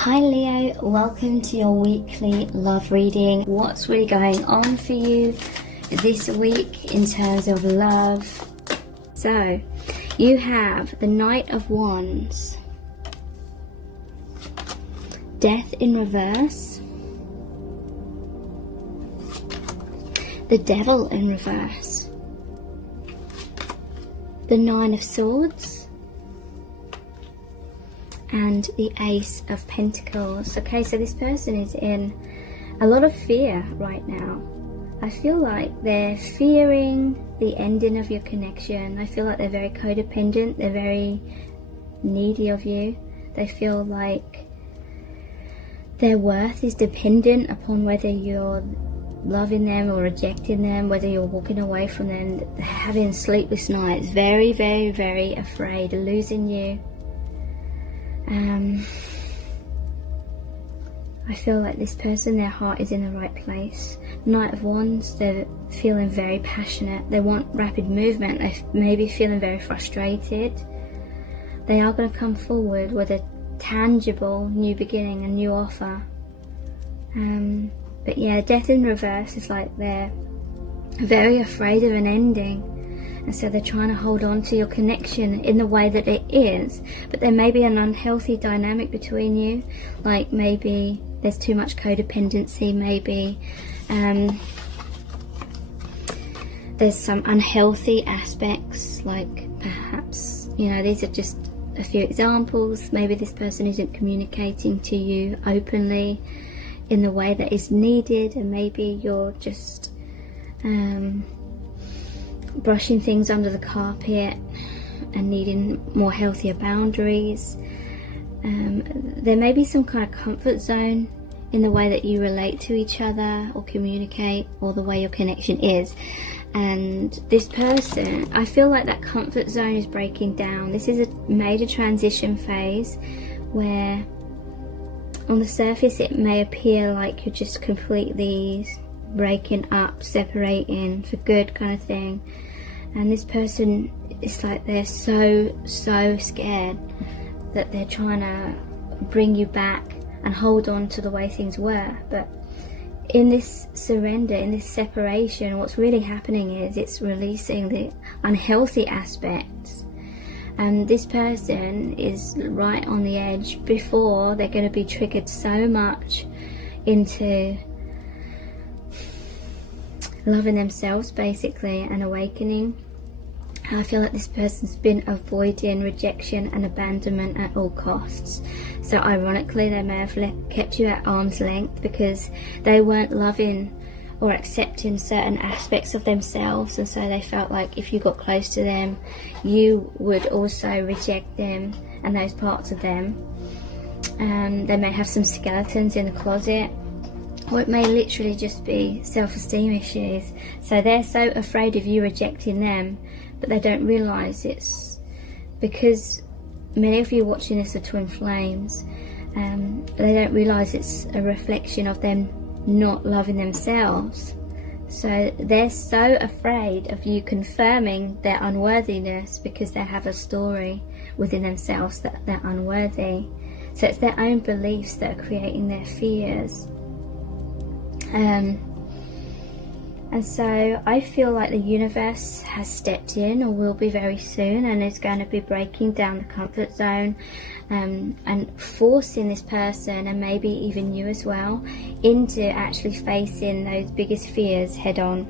Hi Leo, welcome to your weekly love reading. What's really going on for you this week in terms of love? So, you have the Knight of Wands, Death in reverse, the Devil in reverse, the Nine of Swords, and the Ace of Pentacles. Okay, so this person is in a lot of fear right now. I feel like they're fearing the ending of your connection. I feel like they're very codependent. They're very needy of you. They feel like their worth is dependent upon whether you're loving them or rejecting them, whether you're walking away from them. They're having sleepless nights. Very, very, very afraid of losing you. I feel like this person, their heart is in the right place. Knight of Wands, they're feeling very passionate. They want rapid movement. They may be feeling very frustrated. They are going to come forward with a tangible new beginning, a new offer. But yeah, Death in reverse is like they're very afraid of an ending. And so they're trying to hold on to your connection in the way that it is. But there may be an unhealthy dynamic between you. Like maybe there's too much codependency. Maybe there's some unhealthy aspects. Like perhaps, you know, these are just a few examples. Maybe this person isn't communicating to you openly in the way that is needed. And maybe you're just brushing things under the carpet and needing more healthier boundaries. There may be some kind of comfort zone in the way that you relate to each other or communicate, or the way your connection is. And this person, I feel like that comfort zone is breaking down. This is a major transition phase where on the surface it may appear like you're just completely breaking up, separating for good kind of thing. And this person, it's like they're so scared that they're trying to bring you back and hold on to the way things were. But in this surrender, in this separation, what's really happening is it's releasing the unhealthy aspects. And this person is right on the edge before they're going to be triggered so much into loving themselves basically and awakening. I feel like this person's been avoiding rejection and abandonment at all costs. So ironically, they may have kept you at arm's length because they weren't loving or accepting certain aspects of themselves, and so they felt like if you got close to them, you would also reject them and those parts of them. They may have some skeletons in the closet, or it may literally just be self-esteem issues. So they're so afraid of you rejecting them, but they don't realise it's because many of you watching this are twin flames. They don't realise it's a reflection of them not loving themselves. So they're so afraid of you confirming their unworthiness because they have a story within themselves that they're unworthy. So it's their own beliefs that are creating their fears. And so I feel like the universe has stepped in, or will be very soon, and is going to be breaking down the comfort zone and forcing this person, and maybe even you as well, into actually facing those biggest fears head on.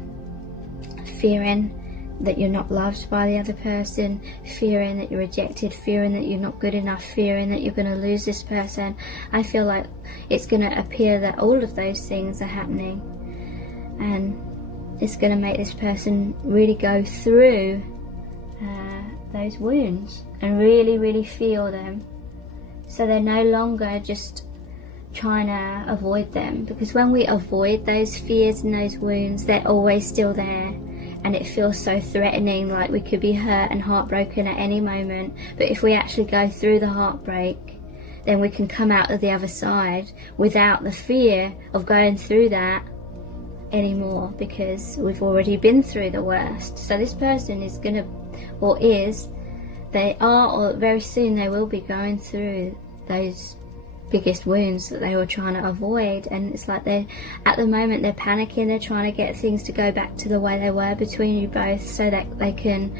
Fearing that you're not loved by the other person, fearing that you're rejected, fearing that you're not good enough, fearing that you're going to lose this person. I feel like it's going to appear that all of those things are happening, and it's going to make this person really go through those wounds and really feel them. So they're no longer just trying to avoid them, because when we avoid those fears and those wounds, they're always still there, and it feels so threatening, like we could be hurt and heartbroken at any moment. But if we actually go through the heartbreak, then we can come out of the other side without the fear of going through that anymore, because we've already been through the worst. So this person is going to, or is, they are, or very soon they will be going through those biggest wounds that they were trying to avoid. And it's like they're, at the moment, they're panicking, they're trying to get things to go back to the way they were between you both, so that they can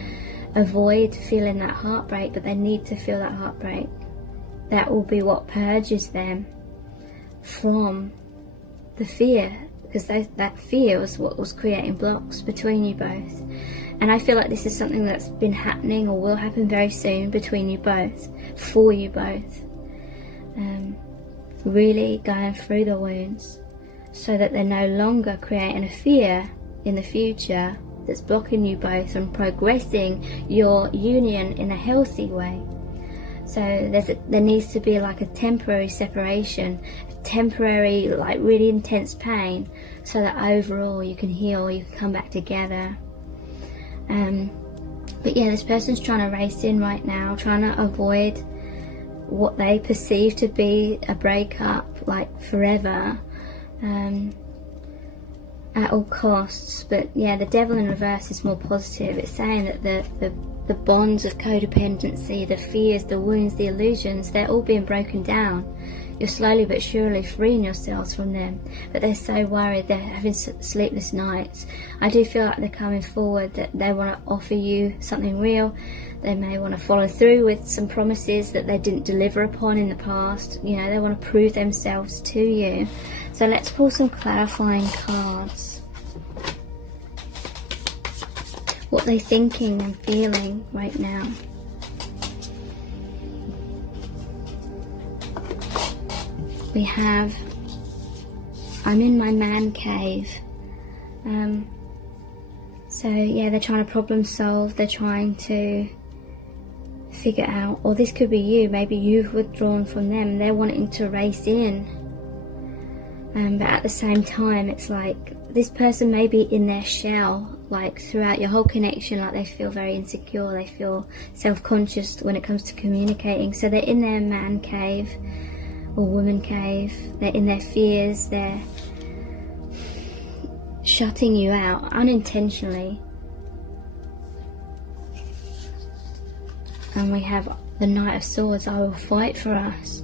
avoid feeling that heartbreak. But they need to feel that heartbreak. That will be what purges them from the fear, because that fear was what was creating blocks between you both. And I feel like this is something that's been happening or will happen very soon between you both, for you both. Really going through the wounds, so that they're no longer creating a fear in the future that's blocking you both from progressing your union in a healthy way. So there needs to be like a temporary separation, temporary, like really intense pain, so that overall you can heal, you can come back together. But yeah, this person's trying to race in right now, trying to avoid what they perceive to be a breakup, like forever, at all costs. But yeah, the devil in reverse is more positive. It's saying that the bonds of codependency, the fears, the wounds, the illusions, they're all being broken down. You're slowly but surely freeing yourselves from them, but they're so worried, they're having sleepless nights. I do feel like they're coming forward, that they want to offer you something real. They may want to follow through with some promises that they didn't deliver upon in the past. You know, they want to prove themselves to you. So let's pull some clarifying cards. What they're thinking and feeling right now. We have, I'm in my man cave. So yeah, they're trying to problem solve, they're trying to figure out, or this could be you, maybe you've withdrawn from them, they're wanting to race in. But at the same time, it's like this person may be in their shell, like throughout your whole connection, like they feel very insecure, they feel self-conscious when it comes to communicating. So they're in their man cave or woman cave, they're in their fears, they're shutting you out unintentionally. And we have the Knight of Swords, I will fight for us.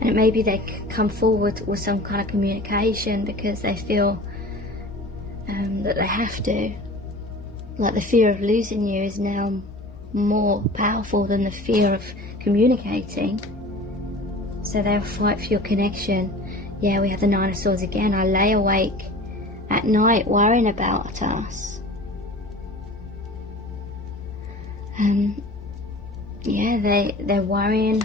And it may be they come forward with some kind of communication because they feel that they have to. Like the fear of losing you is now more powerful than the fear of communicating. So they'll fight for your connection. Yeah, we have the Nine of Swords again. I lay awake at night worrying about us. Yeah, they're worrying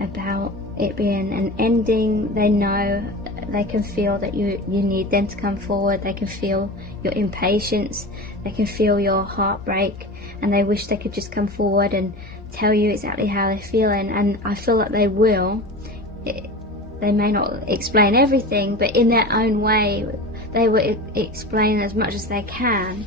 about it being an ending. They know, they can feel that you need them to come forward. They can feel your impatience, they can feel your heartbreak, and they wish they could just come forward and tell you exactly how they're feeling. And I feel like they will. They may not explain everything, but in their own way they will explain as much as they can.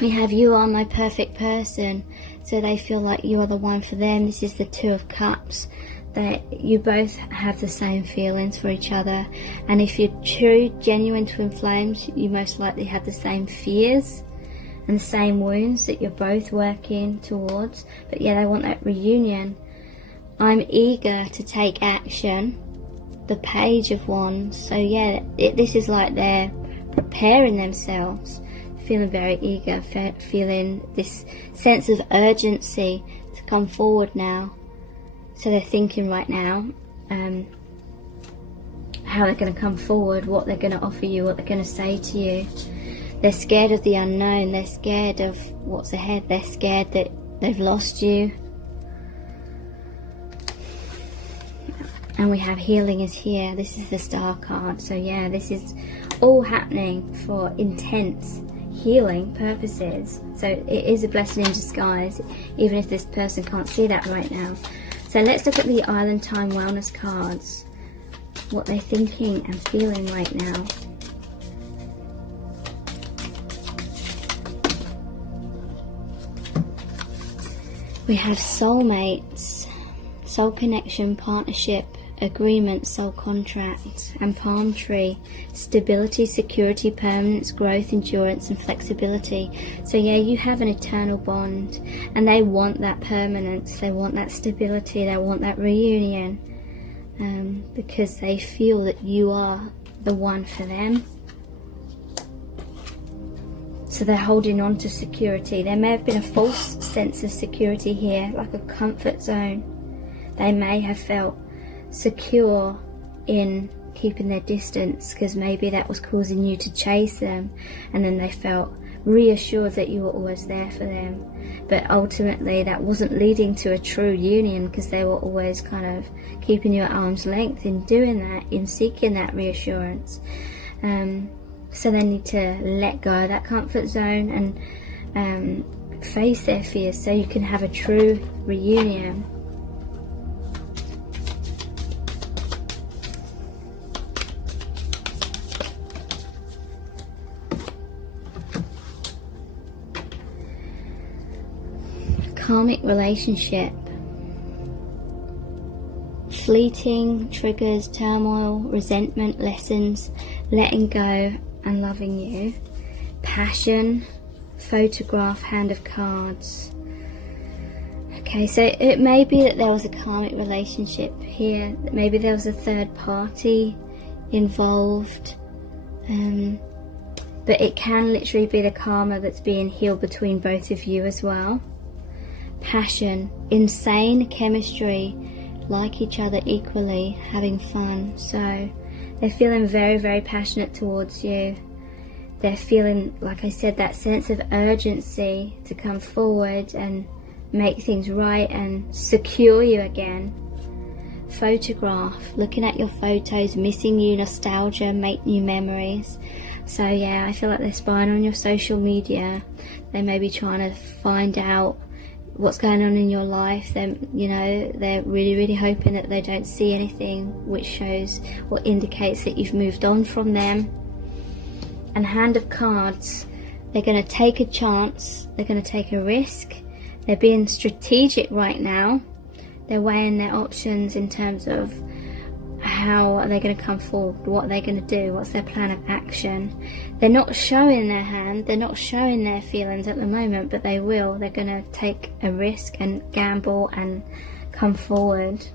We have, you are my perfect person. So they feel like you are the one for them. This is the Two of Cups. That you both have the same feelings for each other. And if you're true, genuine twin flames, you most likely have the same fears and the same wounds that you're both working towards. But yeah, they want that reunion. I'm eager to take action. The Page of Wands. So yeah, this is like they're preparing themselves. Feeling very eager, feeling this sense of urgency to come forward now. So they're thinking right now how they're going to come forward, what they're going to offer you, what they're going to say to you. They're scared of the unknown, they're scared of what's ahead, they're scared that they've lost you. And we have healing is here. This is the Star card. So yeah, this is all happening for intense healing purposes. So it is a blessing in disguise, even if this person can't see that right now. So let's look at the Island Time Wellness cards, what they're thinking and feeling right now. We have soulmates, soul connection, partnership, agreement, soul contract, and palm tree. Stability, security, permanence, growth, endurance, and flexibility. So yeah, you have an eternal bond, and they want that permanence, they want that stability, they want that reunion, because they feel that you are the one for them. So they're holding on to security. There may have been a false sense of security here, like a comfort zone. They may have felt secure in keeping their distance because maybe that was causing you to chase them, and then they felt reassured that you were always there for them. But ultimately that wasn't leading to a true union, because they were always kind of keeping you at arm's length in doing that, in seeking that reassurance. So they need to let go of that comfort zone and face their fears so you can have a true reunion. Karmic relationship. Fleeting triggers, turmoil, resentment, lessons, letting go and loving you. Passion, photograph, hand of cards. Okay, so it may be that there was a karmic relationship here. Maybe there was a third party involved. But it can literally be the karma that's being healed between both of you as well. Passion, insane chemistry, like each other equally, having fun. So they're feeling very, very passionate towards you. They're feeling, like I said, that sense of urgency to come forward and make things right and secure you again. Photograph, looking at your photos, missing you, nostalgia, make new memories. So yeah, I feel like they're spying on your social media. They may be trying to find out what's going on in your life. They're really, really hoping that they don't see anything which shows or indicates that you've moved on from them. And hand of cards, they're going to take a chance, they're going to take a risk, they're being strategic right now, they're weighing their options in terms of how are they going to come forward, what are they going to do, what's their plan of action. They're not showing their hand, they're not showing their feelings at the moment, but they will. They're going to take a risk and gamble and come forward.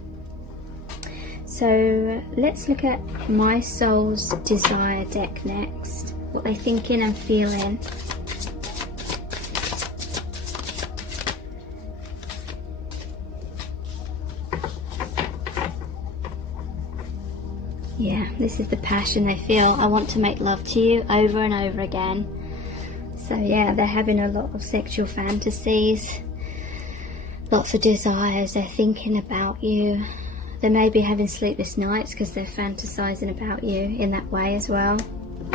So let's look at my soul's desire deck next, what they're thinking and feeling. Yeah, this is the passion they feel. I want to make love to you over and over again. So yeah, they're having a lot of sexual fantasies, lots of desires. They're thinking about you. They may be having sleepless nights because they're fantasizing about you in that way as well.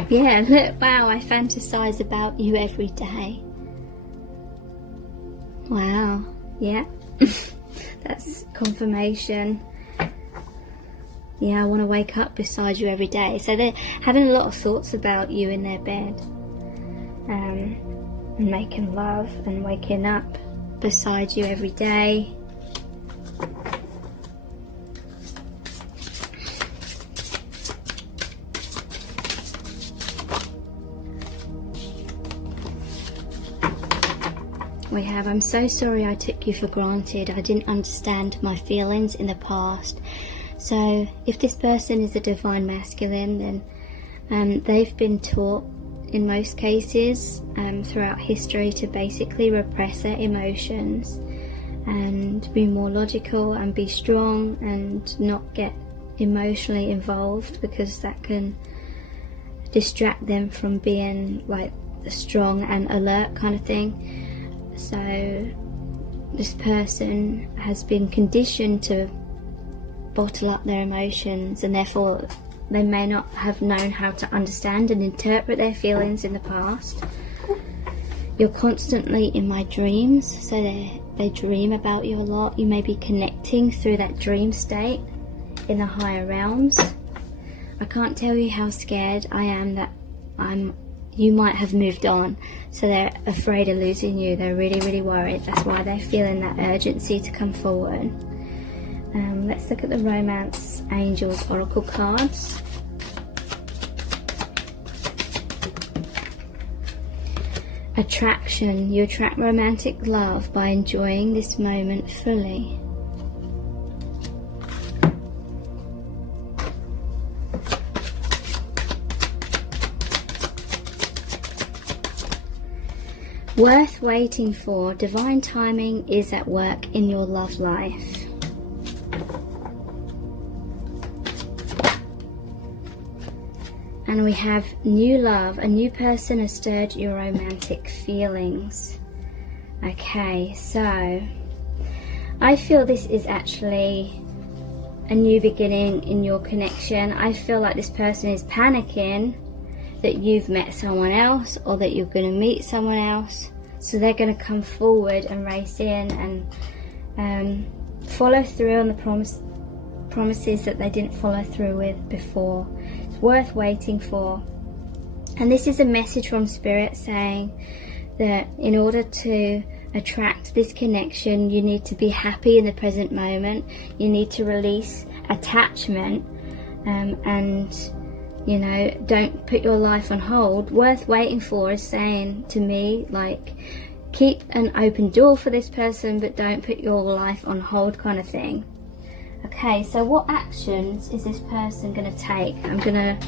Yeah, look, wow, I fantasize about you every day. Wow, yeah. That's confirmation. Yeah, I want to wake up beside you every day. So they're having a lot of thoughts about you in their bed, and making love and waking up beside you every day. We have, I'm so sorry I took you for granted. I didn't understand my feelings in the past. So if this person is a divine masculine, then they've been taught in most cases throughout history to basically repress their emotions and be more logical and be strong and not get emotionally involved, because that can distract them from being like strong and alert kind of thing. So this person has been conditioned to bottle up their emotions, and therefore they may not have known how to understand and interpret their feelings in the past. You're constantly in my dreams, so they dream about you a lot. You may be connecting through that dream state in the higher realms. I can't tell you how scared I am that you might have moved on, so they're afraid of losing you. They're really, really worried. That's why they're feeling that urgency to come forward. Let's look at the Romance Angels Oracle cards. Attraction. You attract romantic love by enjoying this moment fully. Worth waiting for. Divine timing is at work in your love life. And we have new love. A new person has stirred your romantic feelings. Okay, so I feel this is actually a new beginning in your connection. I feel like this person is panicking that you've met someone else or that you're going to meet someone else. So they're going to come forward and race in and follow through on the promises that they didn't follow through with before. It's worth waiting for. And this is a message from Spirit saying that in order to attract this connection, you need to be happy in the present moment. You need to release attachment and you know, don't put your life on hold. Worth waiting for is saying to me, like, keep an open door for this person, but don't put your life on hold, kind of thing. Okay, so what actions is this person going to take? I'm going to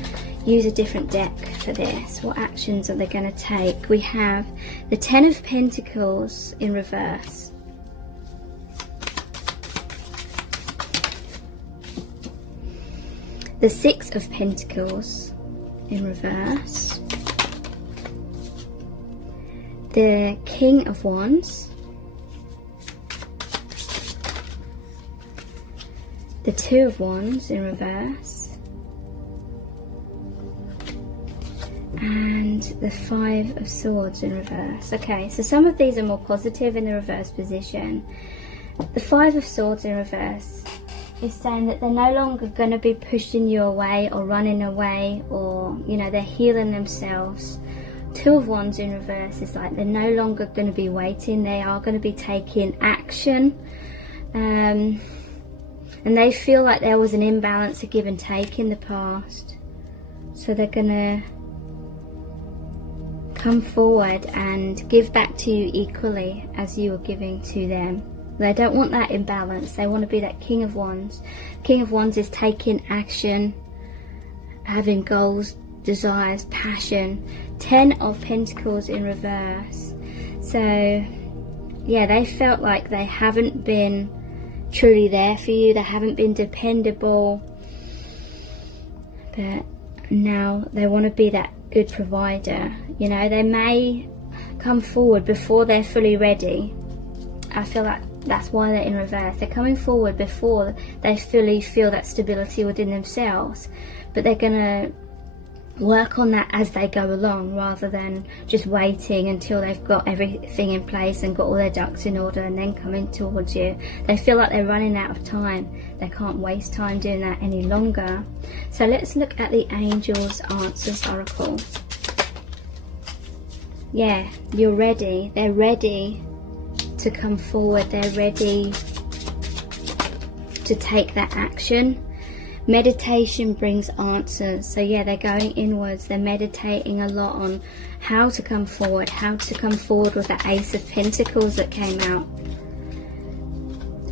use a different deck for this. What actions are they going to take? We have the Ten of Pentacles in reverse. The Six of Pentacles in reverse. The King of Wands. The Two of Wands in reverse. And the Five of Swords in reverse. Okay, so some of these are more positive in the reverse position. The Five of Swords in reverse is saying that they're no longer going to be pushing you away or running away, or, you know, they're healing themselves. Two of Wands in reverse is like they're no longer going to be waiting. They are going to be taking action. And they feel like there was an imbalance of give and take in the past. So they're going to come forward and give back to you equally as you were giving to them. They don't want that imbalance. They want to be that King of Wands. King of Wands is taking action, having goals, desires, passion. Ten of Pentacles in reverse. So, yeah, they felt like they haven't been truly there for you. They haven't been dependable. But now they want to be that good provider. You know, they may come forward before they're fully ready. I feel like that's why they're in reverse. They're coming forward before they fully feel that stability within themselves, but they're going to work on that as they go along, rather than just waiting until they've got everything in place and got all their ducks in order and then coming towards you. They feel like they're running out of time. They can't waste time doing that any longer. So let's look at the Angels Answers Oracle. Yeah, you're ready. They're ready to come forward. They're ready to take that action. Meditation brings answers. So yeah, they're going inwards. They're meditating a lot on how to come forward with the Ace of Pentacles that came out.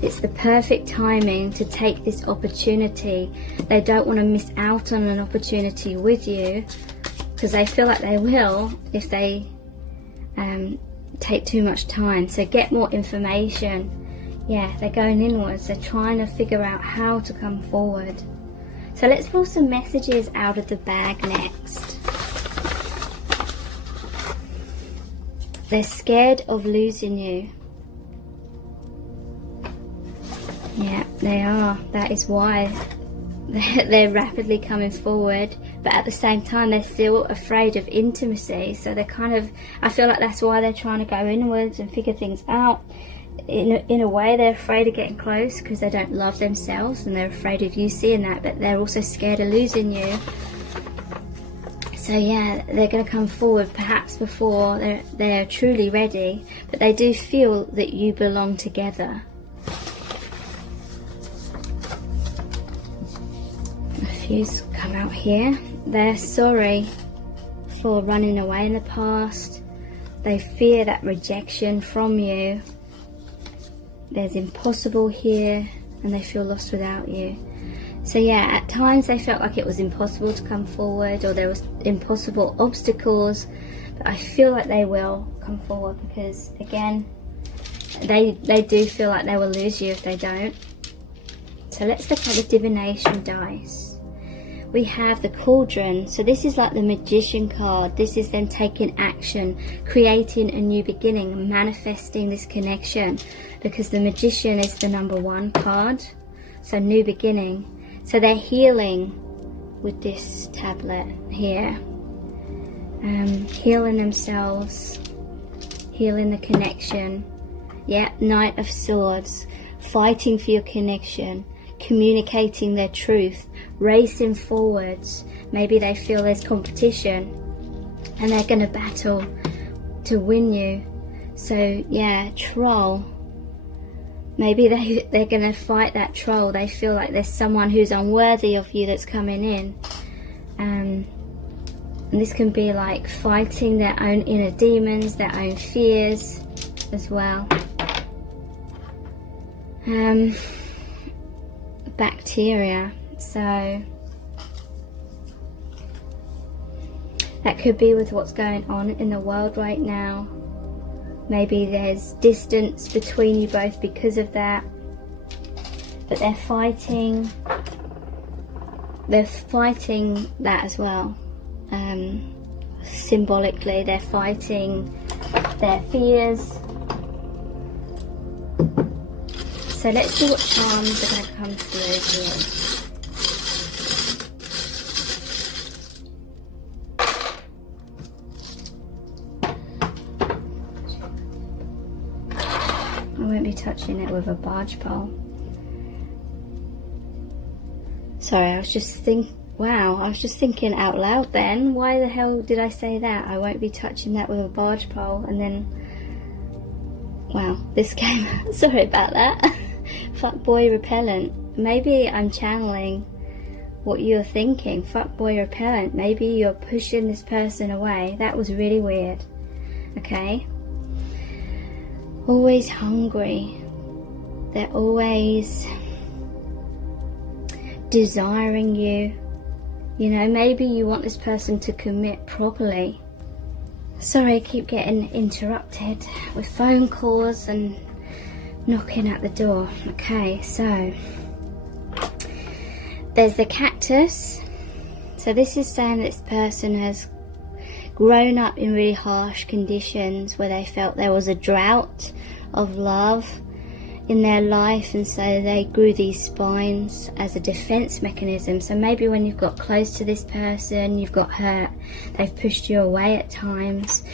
It's the perfect timing to take this opportunity. They don't want to miss out on an opportunity with you, because they feel like they will if they take too much time. So get more information. Yeah, they're going inwards. They're trying to figure out how to come forward. So let's pull some messages out of the bag next. They're scared of losing you. Yeah, they are. That is why they're rapidly coming forward, but at the same time they're still afraid of intimacy. So they're kind of, I feel like that's why they're trying to go inwards and figure things out. In a way, they're afraid of getting close because they don't love themselves and they're afraid of you seeing that, but they're also scared of losing you. So yeah, they're going to come forward perhaps before they're truly ready, but they do feel that you belong together. Nephews come out here. They're sorry for running away in the past. They fear that rejection from you. There's impossible here, and they feel lost without you. So yeah, at times they felt like it was impossible to come forward, or there was impossible obstacles, but I feel like they will come forward, because again, they do feel like they will lose you if they don't. So let's look at the divination dice. We have the cauldron. So this is like the magician card. This is them taking action, creating a new beginning, manifesting this connection, because the magician is the number 1 card. So new beginning. So they're healing with this tablet here. Healing themselves, healing the connection. Yeah, Knight of Swords, fighting for your connection, communicating their truth, racing forwards. Maybe they feel there's competition and they're going to battle to win you. So yeah, troll. Maybe they're going to fight that troll. They feel like there's someone who's unworthy of you that's coming in. And this can be like fighting their own inner demons, their own fears as well. Bacteria. So that could be with what's going on in the world right now. Maybe there's distance between you both because of that, but they're fighting that as well. Symbolically, they're fighting their fears. So let's see what charms are going to come through here. I won't be touching it with a barge pole. Sorry, I was just thinking out loud then. Why the hell did I say that? I won't be touching that with a barge pole. And then, wow, this came out. Sorry about that. Fuckboy repellent. Maybe I'm channeling what you're thinking. Fuckboy repellent. Maybe you're pushing this person away. That was really weird. Okay. Always hungry. They're always desiring you. You know, maybe you want this person to commit properly. Sorry, I keep getting interrupted with phone calls and knocking at the door. Okay, so there's the cactus. So this is saying this person has grown up in really harsh conditions where they felt there was a drought of love in their life, and so they grew these spines as a defense mechanism. So maybe when you've got close to this person, you've got hurt, they've pushed you away at times.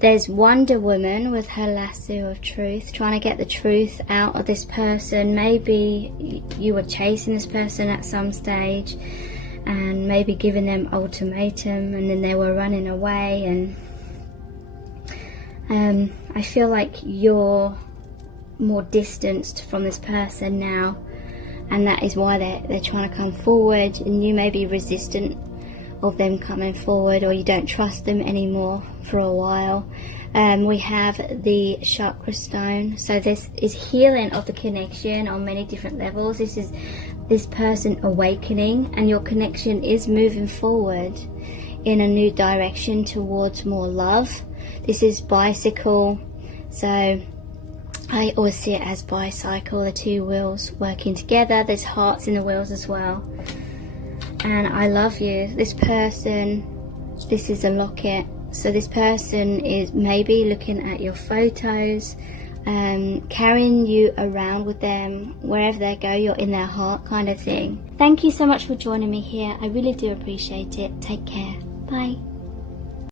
There's Wonder Woman with her lasso of truth, trying to get the truth out of this person. Maybe you were chasing this person at some stage and maybe giving them ultimatum, and then they were running away. And I feel like you're more distanced from this person now, and that is why they're trying to come forward, and you may be resistant of them coming forward, or you don't trust them anymore for a while. We have the chakra stone. So this is healing of the connection on many different levels. This is this person awakening, and your connection is moving forward in a new direction towards more love. This is bicycle. So I always see it as bicycle, the two wheels working together. There's hearts in the wheels as well. And I love you. This person, this is a locket. So this person is maybe looking at your photos, carrying you around with them. Wherever they go, you're in their heart, kind of thing. Thank you so much for joining me here. I really do appreciate it. Take care. Bye.